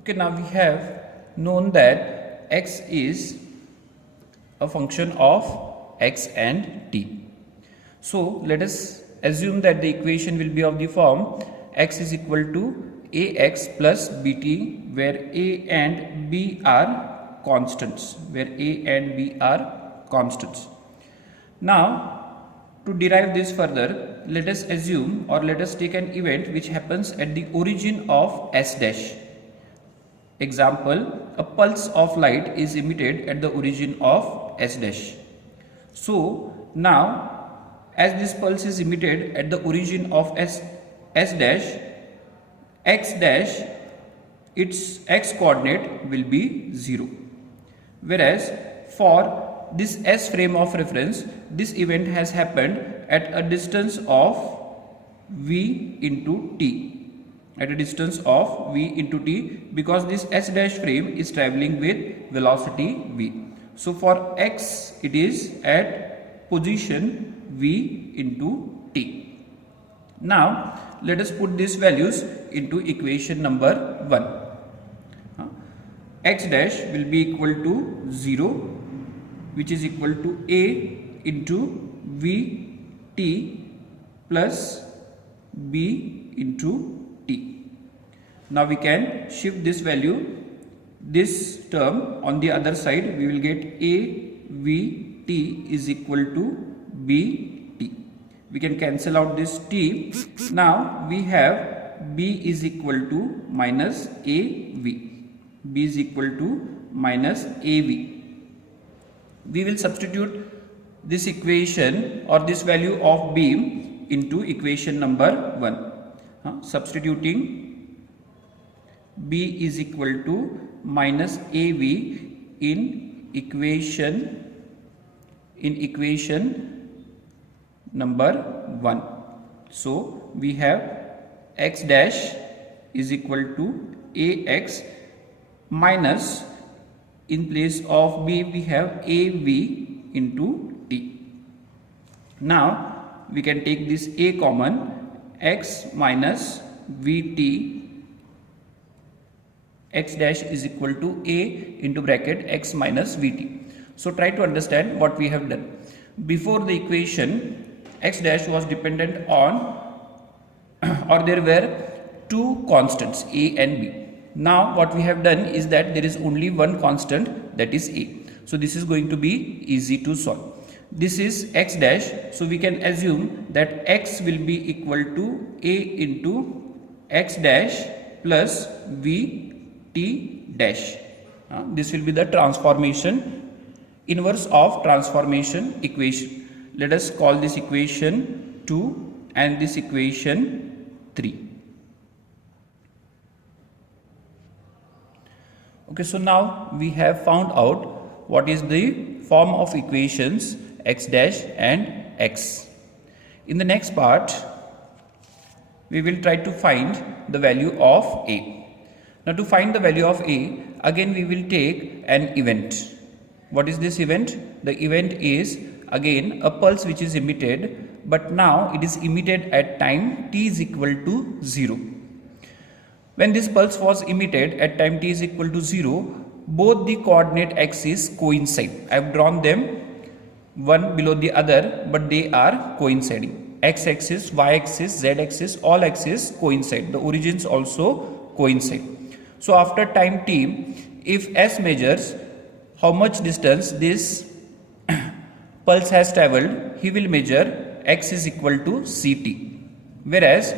Okay, now we have known that x is a function of x and t. So let us assume that the equation will be of the form x is equal to ax plus bt, where a and b are constants, Now, to derive this further, let us assume or let us take an event which happens at the origin of s dash. Example, a pulse of light is emitted at the origin of s dash. So now, as this pulse is emitted at the origin of s dash, x dash, its x coordinate will be 0. Whereas for this s frame of reference, this event has happened at a distance of v into t. Because this s dash frame is traveling with velocity v. So for x, it is at position v into t. Now let us put these values into equation number 1. X dash will be equal to 0, which is equal to a into v t plus b into t. Now we can shift this value, this term on the other side. We will get a v t is equal to b t. We can cancel out this t. Now we have b is equal to minus av. B is equal to minus av. We will substitute this equation or this value of b into equation number 1. Substituting b is equal to minus av in equation number 1. So we have x dash is equal to ax minus, in place of b we have av into t. Now we can take this a common, x minus vt, x dash is equal to a into bracket x minus vt. So try to understand what we have done. Before the equation, x dash was dependent on or there were two constants a and b. Now what we have done is that there is only one constant, that is a. So this is going to be easy to solve. This is x dash, so we can assume that x will be equal to a into x dash plus v t dash. This will be the transformation, inverse of transformation equation. Let us call this equation 2 and this equation 3. Okay, so now we have found out what is the form of equations x dash and x. In the next part, we will try to find the value of a. Now to find the value of a, again we will take an event. What is this event? The event is again a pulse which is emitted, but now it is emitted at time t is equal to 0. When this pulse was emitted at time t is equal to 0, both the coordinate axes coincide. I have drawn them one below the other, but they are coinciding. X axis, y axis, z axis, all axes coincide. The origins also coincide. So after time t, if s measures how much distance this pulse has travelled, he will measure x is equal to ct. Whereas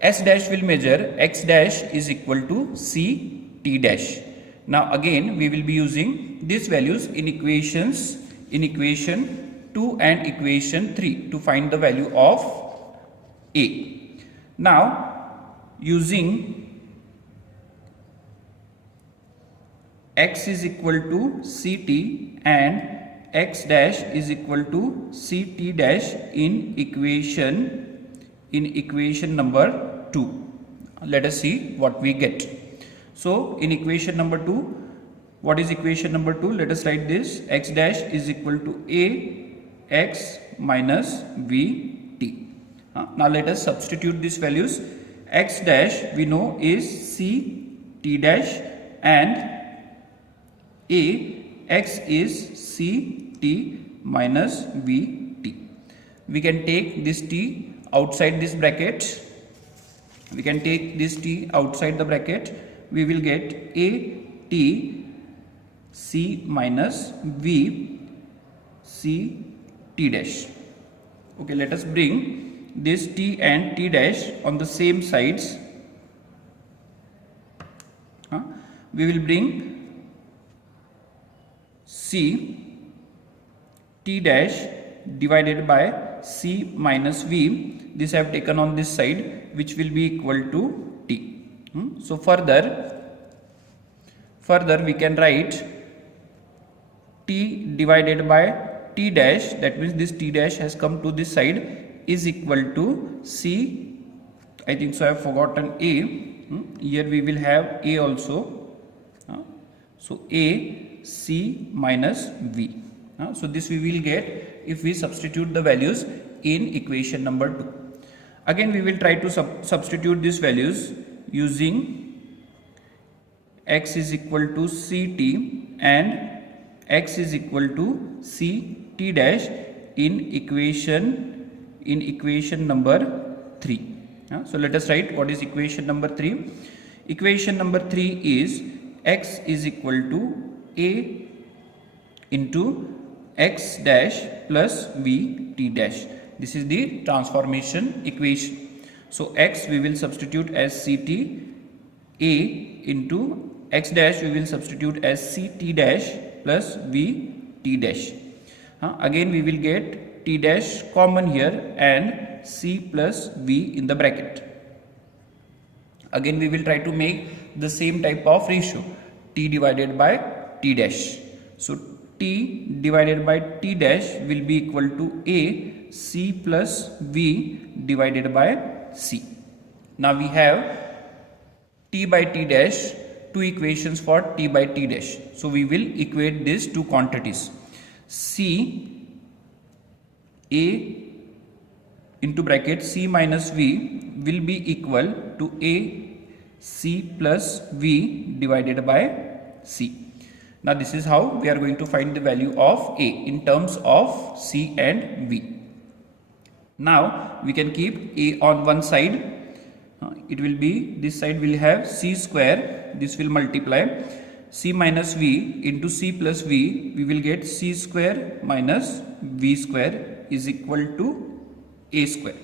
s dash will measure x dash is equal to ct dash. Now again we will be using these values in equation 2 and equation 3 to find the value of a. Now using x is equal to ct and x dash is equal to ct dash in equation number 2. Let us see what we get. So in equation number 2, what is equation number 2? Let us write this. X dash is equal to a x minus v t. Now let us substitute these values. X dash we know is c t dash and Ax is Ct minus Vt. We can take this t outside this bracket. We can take this t outside the bracket. We will get A t c minus V c t dash. Okay, let us bring this t and t dash on the same sides. We will bring c t dash divided by c minus v. This I have taken on this side, which will be equal to t. So further we can write t divided by t dash, that means this t dash has come to this side, is equal to c. I think so I have forgotten a. Here we will have a also. So a c minus v. So this we will get if we substitute the values in equation number 2. Again we will try to substitute these values using x is equal to ct and x is equal to ct dash in equation number 3. So let us write what is equation number 3. Equation number 3 is x is equal to a into x dash plus v t dash. This is the transformation equation. So x we will substitute as ct, a into x dash we will substitute as ct dash plus v t dash. Again we will get t dash common here and c plus v in the bracket. Again we will try to make the same type of ratio, t divided by t dash. So t divided by t dash will be equal to a c plus v divided by c. Now we have t by t dash, two equations for t by t dash. So we will equate these two quantities. C a into bracket c minus v will be equal to a c plus v divided by c. Now this is how we are going to find the value of a in terms of c and v. Now we can keep a on one side. It will be, this side will have c square, this will multiply c minus v into c plus v. We will get c square minus v square is equal to a square.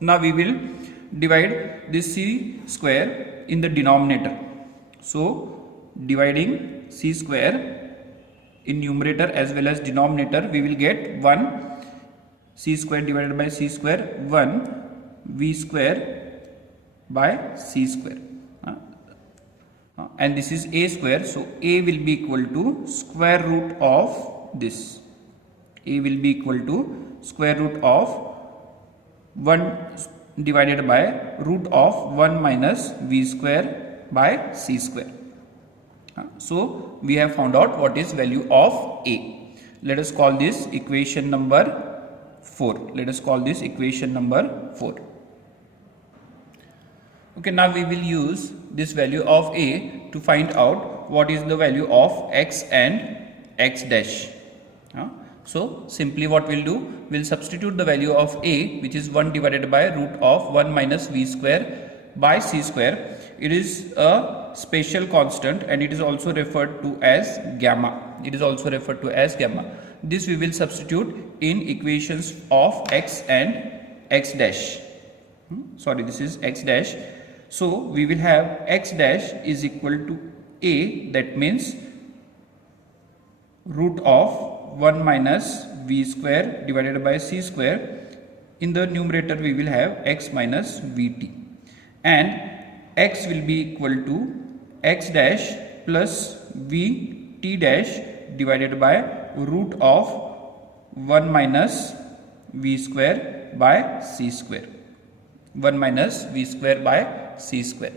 Now we will divide this c square in the denominator. So dividing c square in numerator as well as denominator, we will get 1 c square divided by c square, 1 v square by c square, and this is a square. So a will be equal to square root of this. A will be equal to square root of 1 divided by root of 1 minus v square by c square. So we have found out what is value of a. Let us call this equation number 4. Let us call this equation number 4. Okay, now we will use this value of a to find out what is the value of x and x dash. So simply what we'll do, we'll substitute the value of a, which is 1 divided by root of 1 minus v square by c square. It is a special constant and it is also referred to as gamma. It is also referred to as gamma. This we will substitute in equations of x and x dash. Sorry, this is x dash. So we will have x dash is equal to a, that means root of 1 minus v square divided by c square. In the numerator we will have x minus vt, and x will be equal to x dash plus v t dash divided by root of 1 minus v square by c square. 1 minus v square by c square.